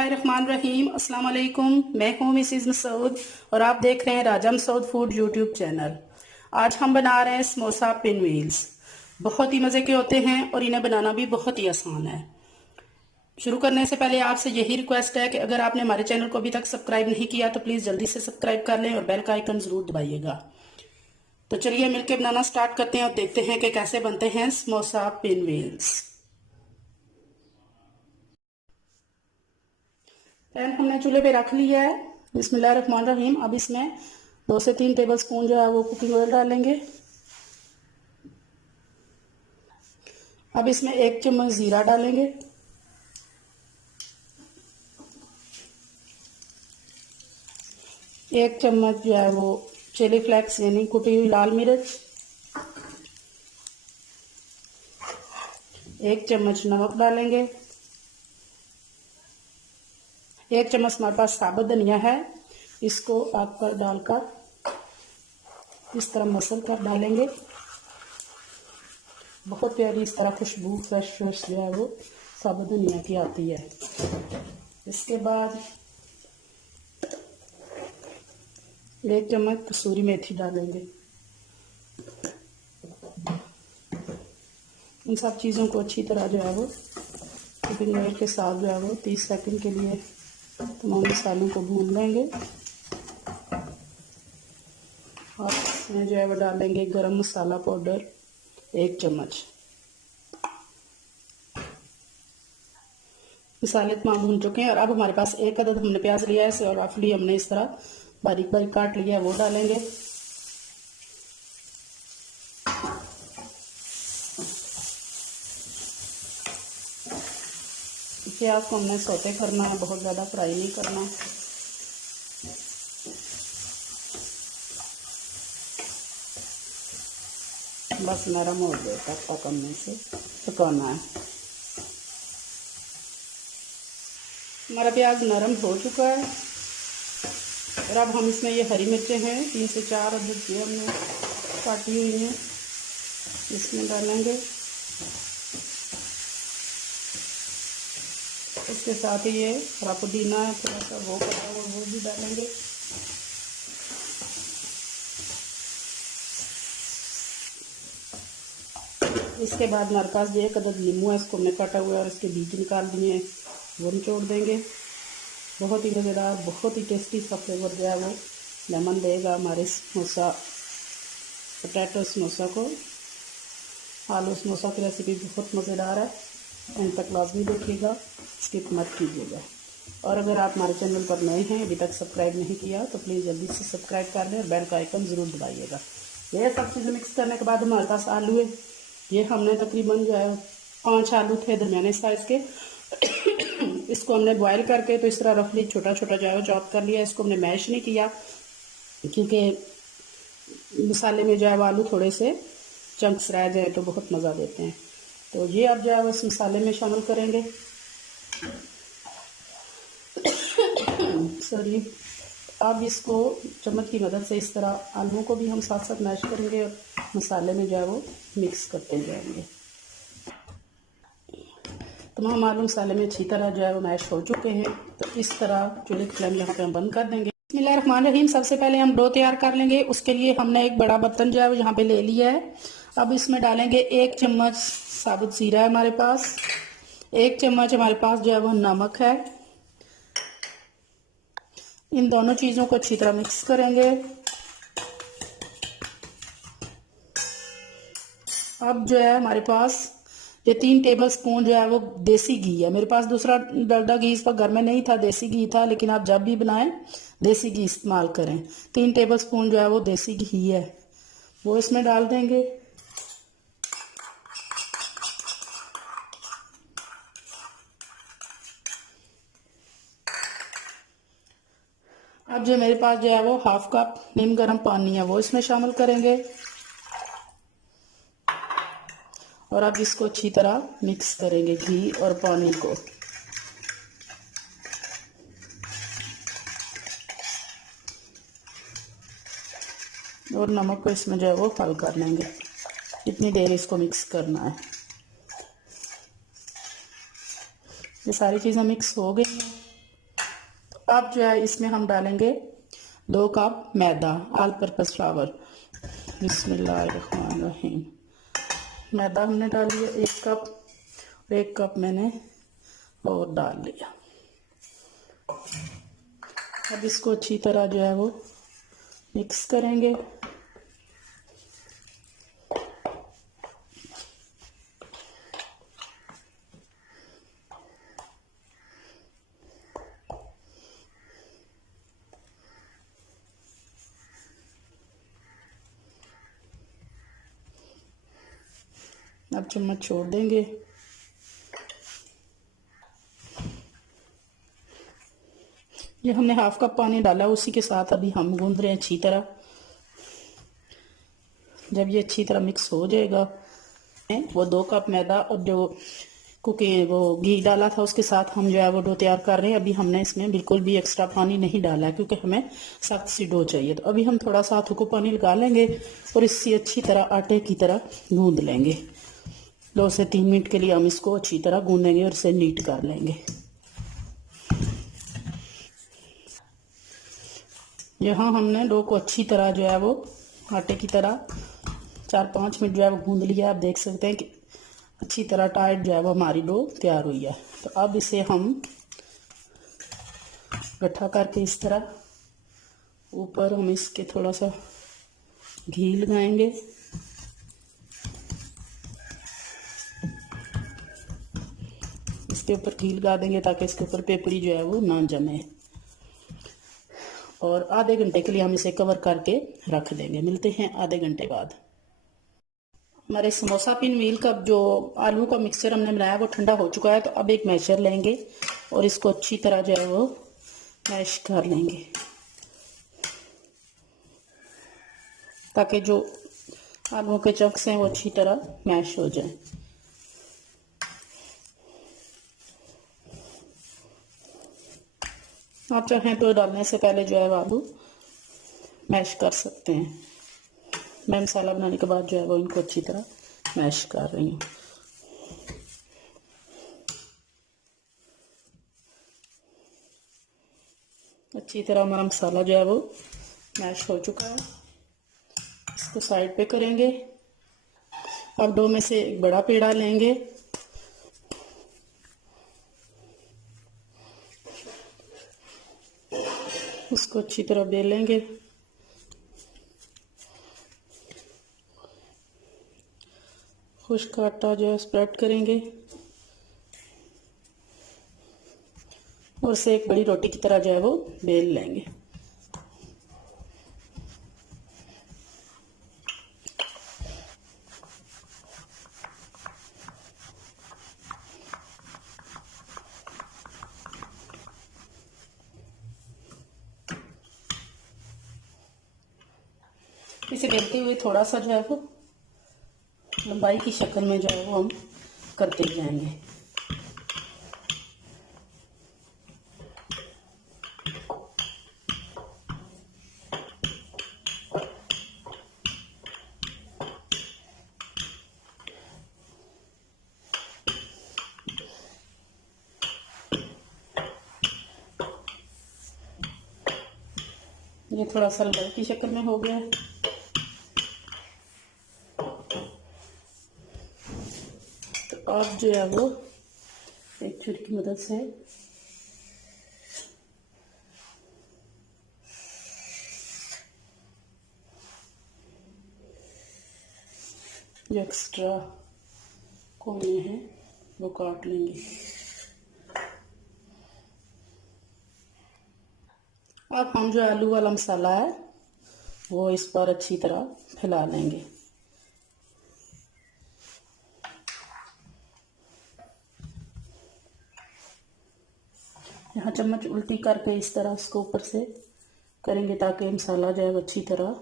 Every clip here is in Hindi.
बिस्मिल्लाहिर्रहमानिर्रहीम। अस्सलाम वालेकुम। मैं हूँ मिसिज़ मसूद और आप देख रहे हैं राजा मसूद फूड यूट्यूब चैनल। आज हम बना रहे हैं समोसा पिन व्हील्स। बहुत ही मज़े के होते हैं और इन्हें बनाना भी बहुत ही आसान है। शुरू करने से पहले आपसे यही रिक्वेस्ट है कि अगर आपने हमारे चैनल को अभी तक सब्सक्राइब नहीं किया तो प्लीज़ जल्दी से सब्सक्राइब कर लें और बेल का आइकन ज़रूर दबाइएगा। तो चलिए मिलकर बनाना स्टार्ट करते हैं और देखते हैं कि कैसे बनते हैं समोसा पिन व्हील्स। पैन हमने चूल्हे पे रख लिया है। बिस्मिल्लाहिर्रहमानिर्रहीम। अब इसमें 2 से 3 टेबल स्पून जो है वो कुकिंग ऑयल डालेंगे। अब इसमें 1 चम्मच जीरा डालेंगे। 1 चम्मच जो है वो चिली फ्लेक्स यानी कुटी हुई लाल मिर्च। 1 चम्मच नमक डालेंगे। 1 चम्मच हमारे पास साबुत धनिया है, इसको आग पर डालकर इस तरह मसल कर डालेंगे। बहुत प्यारी इस तरह खुशबू फ्रेश जो है वो साबुत धनिया की आती है। इसके बाद 1 चम्मच कसूरी मेथी डालेंगे। इन सब चीज़ों को अच्छी तरह जो है वो कुकिंग ऑयल के साथ जो है वो 30 सेकंड के लिए तमाम मसालों को भून लेंगे। और इसमें जो है वो डालेंगे गरम मसाला पाउडर 1 चम्मच। मसाले तमाम भून चुके हैं और अब हमारे पास 1 अदद हमने प्याज लिया है, इसे और रफली हमने इस तरह बारीक बारीक काट लिया है, वो डालेंगे। प्याज को हमने सौते करना है, बहुत ज़्यादा फ्राई नहीं करना। बस नरम हो जाए तब तक हमने इसे पकाना है। हमारा प्याज नरम हो चुका है और अब हम इसमें ये हरी मिर्चें हैं 3 से 4 अदद ये हमने काटी हुई हैं, इसमें डालेंगे। उसके साथ ही ये हरा पुदीना है थोड़ा सा वो कटा हुआ, वो भी डालेंगे। इसके बाद हमारे पास 1 अदद नींबू है, इसको हमने काटा हुआ है और इसके बीज निकाल दिए हैं, वो निचोड़ देंगे। बहुत ही मज़ेदार, बहुत ही टेस्टी सा फ्लेवर जो है वो लेमन देगा हमारे समोसा पोटैटो समोसा को। आलू समोसा की रेसिपी बहुत मज़ेदार है, एंड तक लाजमी देखिएगा, स्किप मत कीजिएगा। और अगर आप हमारे चैनल पर नए हैं, अभी तक सब्सक्राइब नहीं किया तो प्लीज़ जल्दी से सब्सक्राइब कर लें और बेल का आइकन ज़रूर दबाइएगा। यह सब चीज़ें मिक्स करने के बाद हमारे पास आलू है, ये हमने तकरीबन जो है 5 आलू थे दरमियाने साइज़ के। इसको हमने बॉयल करके तो इस तरह रफली छोटा छोटा जो है वो चॉप कर लिया। इसको हमने मैश नहीं किया क्योंकि मसाले में जो है वो आलू थोड़े से चंक्स रह जाए तो बहुत मज़ा देते हैं। तो ये अब जो है वो इस मसाले में शामिल करेंगे। सॉरी, अब इसको चम्मच की मदद से इस तरह आलू को भी हम साथ साथ मैश करेंगे और मसाले में जो है वो मिक्स करते जाएंगे। तमाम आलू मसाले में अच्छी तरह जो है वो मैश हो चुके हैं। तो इस तरह चूल्हे की फ्लेम यहाँ पे हम बंद कर देंगे। बिस्मिल्लाहिर्रहमानिर्रहीम। सबसे पहले हम डो तैयार कर लेंगे। उसके लिए हमने एक बड़ा बर्तन जो है वो यहाँ पे ले लिया है। अब इसमें डालेंगे 1 चम्मच साबुत जीरा है हमारे पास, 1 चम्मच हमारे पास जो है वो नमक है। इन दोनों चीज़ों को अच्छी तरह मिक्स करेंगे। अब जो है हमारे पास ये 3 टेबल स्पून जो है वो देसी घी है। मेरे पास दूसरा डलडा घी इस पर घर में नहीं था, देसी घी था, लेकिन आप जब भी बनाएं देसी घी इस्तेमाल करें। 3 टेबल स्पून जो है वो देसी घी है, वो इसमें डाल देंगे। अब जो मेरे पास जो है वो 1/2 कप नीम गर्म पानी है, वो इसमें शामिल करेंगे और अब इसको अच्छी तरह मिक्स करेंगे घी और पानी को। और नमक को इसमें जो है वो हल कर लेंगे। इतनी देर इसको मिक्स करना है। ये सारी चीज़ें मिक्स हो गई हैं। अब जो है इसमें हम डालेंगे 2 कप मैदा, ऑल पर्पस फ्लावर। बिस्मिल्लाहिर्रहमानिर्रहीम। मैदा हमने डाल लिया 1 कप, 1 कप मैंने और डाल लिया। अब इसको अच्छी तरह जो है वो मिक्स करेंगे। अब चम्मच छोड़ देंगे। ये हमने हाफ कप पानी डाला, उसी के साथ अभी हम गूंद रहे हैं अच्छी तरह। जब ये अच्छी तरह मिक्स हो जाएगा, वो 2 कप मैदा और जो वो घी डाला था उसके साथ हम जो है वो डो तैयार कर रहे हैं। अभी हमने इसमें बिल्कुल भी एक्स्ट्रा पानी नहीं डाला है क्योंकि हमें सख्त सी डो चाहिए। तो अभी हम थोड़ा सा हाथों को पानी लगा लेंगे और इससे अच्छी तरह आटे की तरह गूंद लेंगे। 2 से 3 मिनट के लिए हम इसको अच्छी तरह गूंदेंगे और इसे नीट कर लेंगे। यहाँ हमने डो को अच्छी तरह जो है वो आटे की तरह 4-5 मिनट जो है वो गूंद लिया। आप देख सकते हैं कि अच्छी तरह टाइट जो है वो हमारी डो तैयार हुई है। तो अब इसे हम गट्ठा करके इस तरह ऊपर हम इसके थोड़ा सा घी लगाएंगे। इसके ऊपर घी लगा देंगे ताकि इसके ऊपर पेपड़ी जो है वो ना जमे। और आधे घंटे के लिए हम इसे कवर करके रख देंगे। मिलते हैं आधे घंटे बाद। हमारे समोसा पिन मील का जो आलू का मिक्सचर हमने बनाया वो ठंडा हो चुका है। तो अब एक मैशर लेंगे और इसको अच्छी तरह जो है वो मैश कर लेंगे ताकि जो आलू के चंक्स हैं वो अच्छी तरह मैश हो जाए। आप चाहें तो डालने से पहले जो है आलू मैश कर सकते हैं। मैं मसाला बनाने के बाद जो है वो इनको अच्छी तरह मैश कर रही हूँ। अच्छी तरह हमारा मसाला जो है वो मैश हो चुका है। इसको साइड पे करेंगे। अब डो में से एक बड़ा पेड़ा लेंगे, उसको अच्छी तरह बेलेंगे। खुश्क आटा जो है स्प्रेड करेंगे और इसे एक बड़ी रोटी की तरह जो है वो बेल लेंगे। इसे बेलते हुए थोड़ा सा जो है वो लंबाई की शक्ल में जो है वो हम करते जाएंगे। ये थोड़ा सा लंबाई की शक्ल में हो गया है। तो आप जो है वो एक छुरी की मदद से जो एक्स्ट्रा कोने हैं वो काट लेंगे। अब हम जो आलू वाला मसाला है वो इस पर अच्छी तरह फैला लेंगे। यहाँ चम्मच उल्टी करके इस तरह इसको ऊपर से करेंगे ताकि मसाला जो है वो अच्छी तरह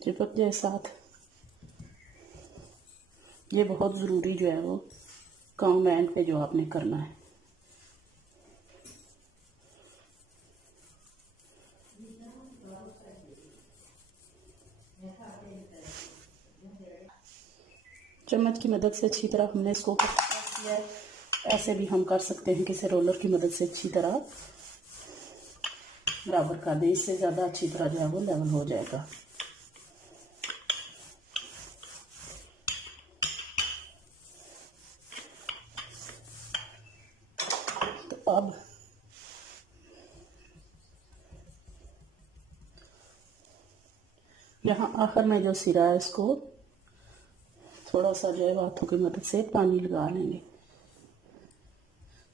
चिपक जाए साथ। ये बहुत ज़रूरी जो है वो काम एंड पे जो आपने करना है। चम्मच की मदद से अच्छी तरह हमने इसको किया है। ऐसे भी हम कर सकते हैं कि इसे रोलर की मदद से अच्छी तरह बराबर कर दें, इससे ज़्यादा अच्छी तरह जो है वो लेवल हो जाएगा। तो अब यहाँ आखिर में जो सिरा है इसको थोड़ा सा जो है हाथों की मदद से पानी लगा लेंगे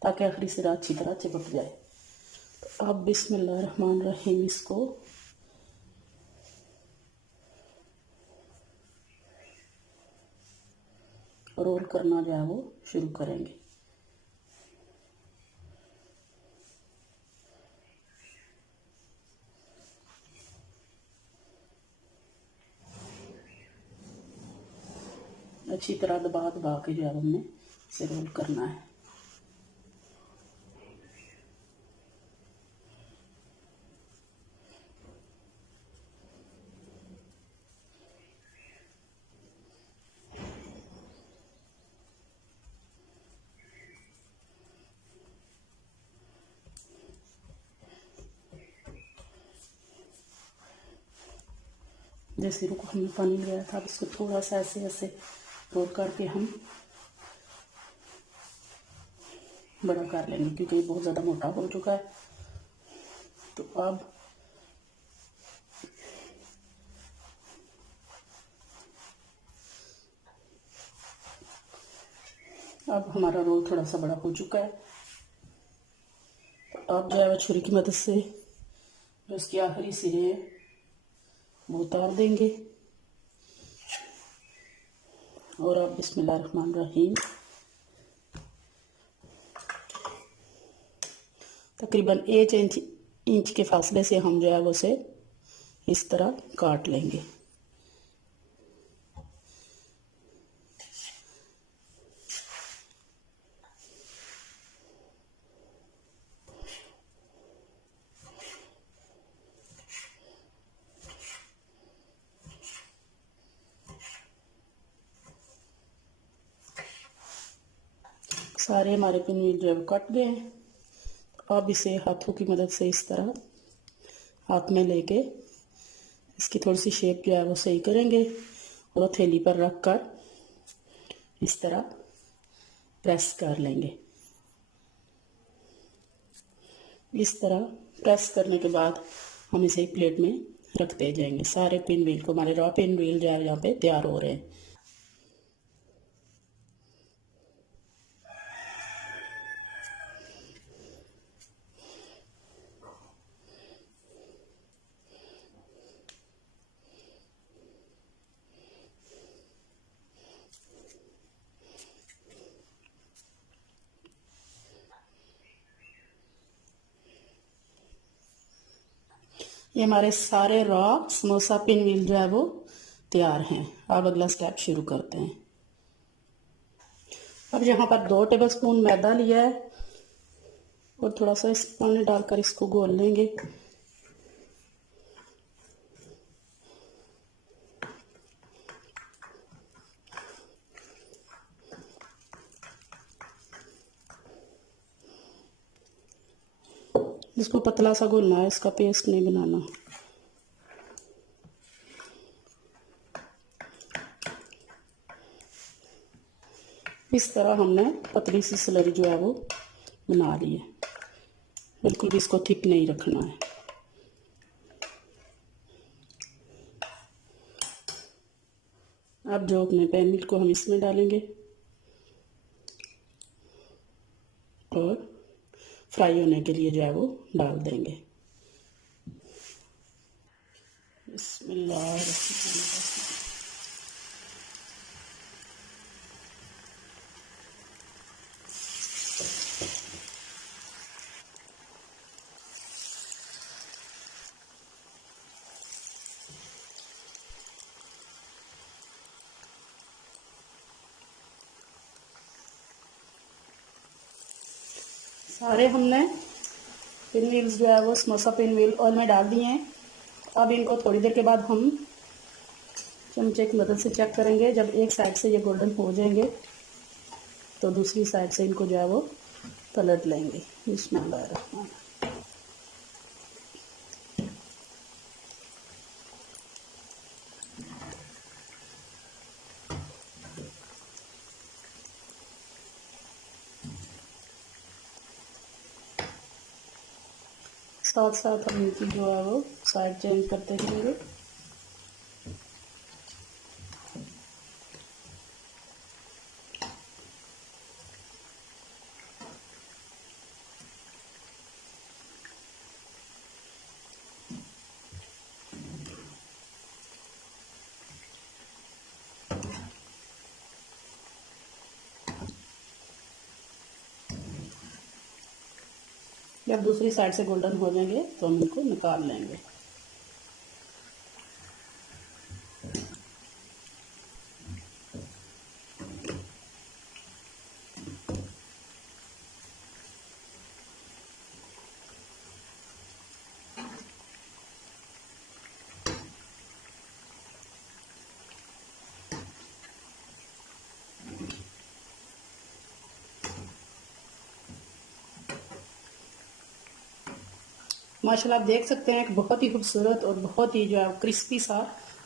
ताकि आखिरी सिरा अच्छी तरह चिपक जाए। तो अब बिस्मिल्लाहिर्रहमानिर्रहीम इसको रोल करना जो है वो शुरू करेंगे। अच्छी तरह दबा दबा के जो है हमने इसे रोल करना है। जैसे रुको हमने पानी लिया था, अब इसको थोड़ा सा ऐसे ऐसे रोल करके हम बड़ा कर लेंगे क्योंकि ये बहुत ज़्यादा मोटा हो चुका है। तो अब हमारा रोल थोड़ा सा बड़ा हो चुका है। तो अब जो है छुरी की मदद से जो उसकी आखिरी सिरे हैं वो उतार देंगे और अब बिस्मिल्लाहिर्रहमानिर्रहीम तकरीबन 1 इंच के फासले से हम जो है वो उसे इस तरह काट लेंगे। सारे हमारे पिन जो है कट गए हैं। अब इसे हाथों की मदद से इस तरह हाथ में लेके इसकी थोड़ी सी शेप जो है वो सही करेंगे और हथेली पर रख कर इस तरह प्रेस कर लेंगे। इस तरह प्रेस करने के बाद हम इसे एक प्लेट में रखते जाएंगे। सारे पिन व्हील को हमारे रॉ पिन व्हील जो है यहाँ पे तैयार हो रहे हैं। ये हमारे सारे रॉ समोसा पिन व्हील जो है वो तैयार हैं। अब अगला स्टेप शुरू करते हैं। अब यहाँ पर 2 टेबलस्पून मैदा लिया है और थोड़ा सा इस पानी डालकर इसको घोल लेंगे। इसको पतला सा घोलना है, इसका पेस्ट नहीं बनाना। इस तरह हमने पतली सी स्लरी जो है वो बना ली है। बिल्कुल भी इसको थिक नहीं रखना है। अब जो अपने पैन मिल्क को हम इसमें डालेंगे और फ्राई होने के लिए जो है वो डाल देंगे। बिस्मिल्लाह। सारे हमने पिन व्हील्स जो है वो समोसा पिन व्हील ऑयल में डाल दिए हैं। अब इनको थोड़ी देर के बाद हम चमचे की मदद से चेक करेंगे। जब एक साइड से ये गोल्डन हो जाएंगे तो दूसरी साइड से इनको जो है वो पलट लेंगे। बिस्मिल्लाह। साथ साथ हम इनकी जो है वो साइड चेंज करते रहेंगे। जब दूसरी साइड से गोल्डन हो जाएंगे तो हम इनको निकाल लेंगे। माशाल्लाह आप देख सकते हैं कि बहुत ही खूबसूरत और बहुत ही जो है क्रिस्पी सा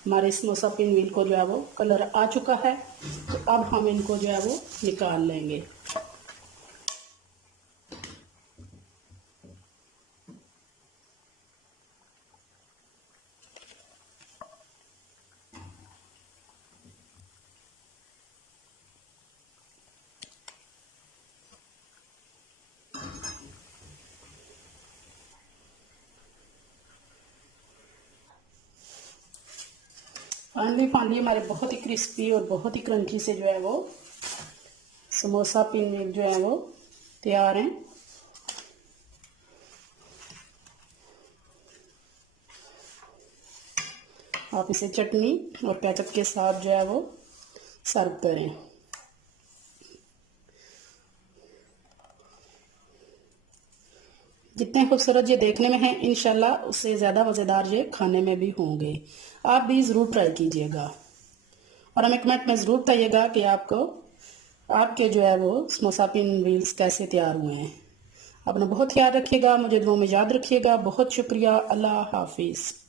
हमारे समोसा पिन व्हील को जो है वो कलर आ चुका है। तो अब हम इनको जो है वो निकाल लेंगे। फाइनली हमारे बहुत ही क्रिस्पी और बहुत ही क्रंची से जो है वो समोसा पिन व्हील जो है वो तैयार हैं। आप इसे चटनी और केचप के साथ जो है वो सर्व करें। जितने खूबसूरत ये देखने में हैं इंशाल्लाह उससे ज़्यादा मज़ेदार ये खाने में भी होंगे। आप भी ज़रूर ट्राई कीजिएगा और हमें कमेंट में ज़रूर बताइएगा कि आपके जो है वो समोसा पिन व्हील्स कैसे तैयार हुए हैं। अपना बहुत ख्याल रखिएगा, मुझे दुआ में याद रखिएगा। बहुत शुक्रिया। अल्लाह हाफिज़।